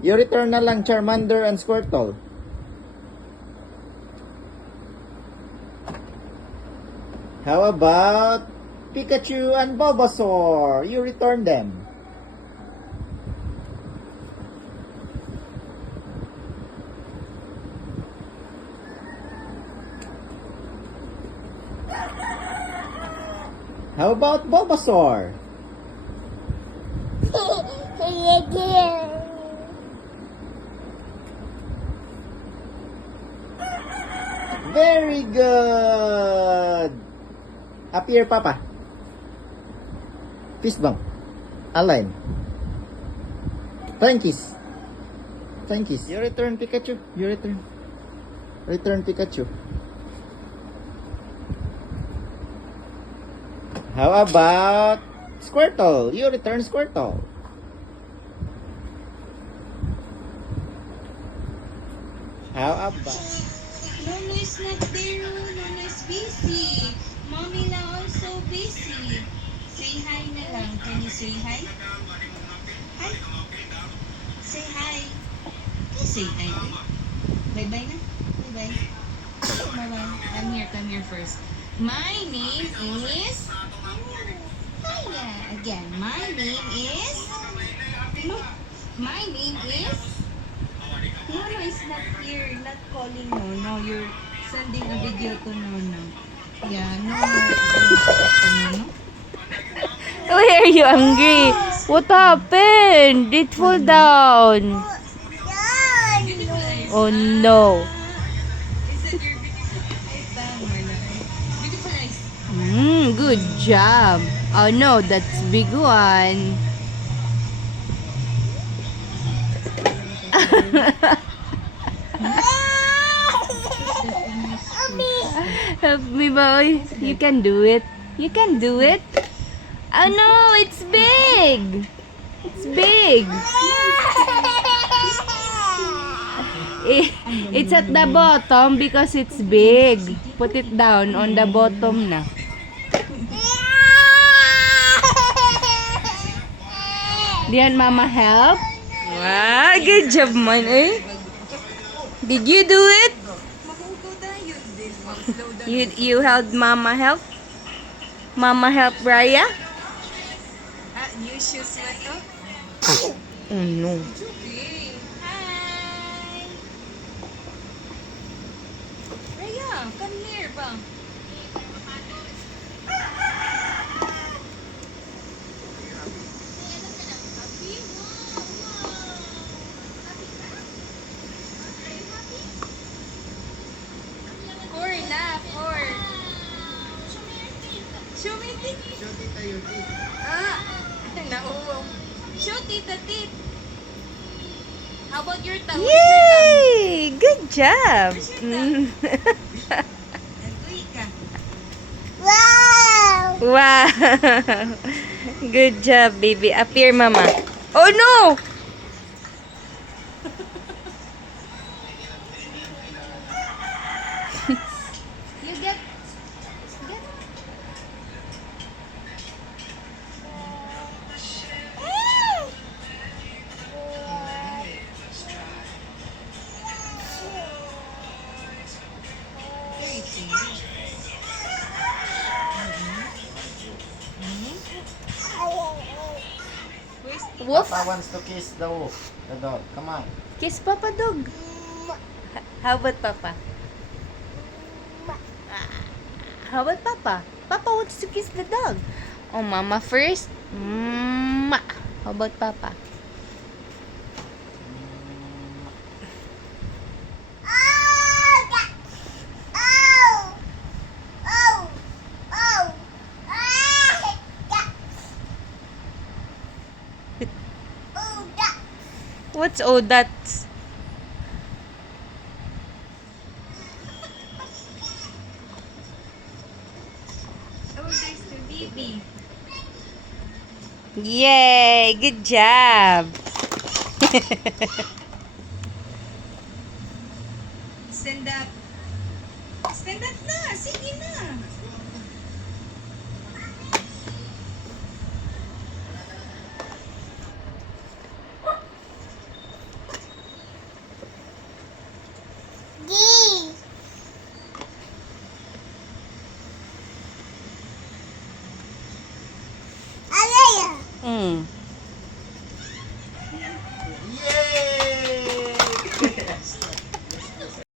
You return na lang Charmander and Squirtle. How about Pikachu and Bulbasaur? You return them. How about Bulbasaur? Very good. Appear, Papa. Fist bump. Align. Trankies. Trankies. You return, Pikachu. You return. Return, Pikachu. How about Squirtle? You return Squirtle. How about... Nono is not there. Nono is busy. Mommy na also busy. Say hi na lang. Can you say hi? Hi. Say hi. Can you say hi? Bye-bye na. Bye-bye. Bye-bye. Come here first. My name is... Hiya. Again. My name is... My name is... Nono is not here. Not calling Nono. You're sending a video to Nono. Yeah, Nono. Why are you angry? What happened? It fall down. Oh no. Is that your beautiful eyes? Good job. Oh no, that's big one. Help me, boy. You can do it. You can do it. Oh no, it's big. It's big. It's at the bottom because it's big. Put it down on the bottom na. Diyan, Mama help? Wow, good job man eh. Did you do it? Mahugaw na yun din. Mag-slow down. You helped Mama help? Mama help Raya? New shoes na to? Oh no. Okay. Hi! Raya, come here ba? Four na, four. Show me teeth. Nauwaw. Show tita teeth. How about your tongue? Yay! Good job. Nag-uwi ka. Wow. Good job, baby. Appear, Mama. Oh no! You get. There you see. Where's Woof. Papa wants to kiss the wolf. The dog. Come on. Kiss Papa Dog. How about Papa? How about Papa? Papa wants to kiss the dog. Oh, Mama first. How about Papa? What's all that? Oh, there's the baby. Yay! Good job! Stand up. Stand up na. Sige na. Mm.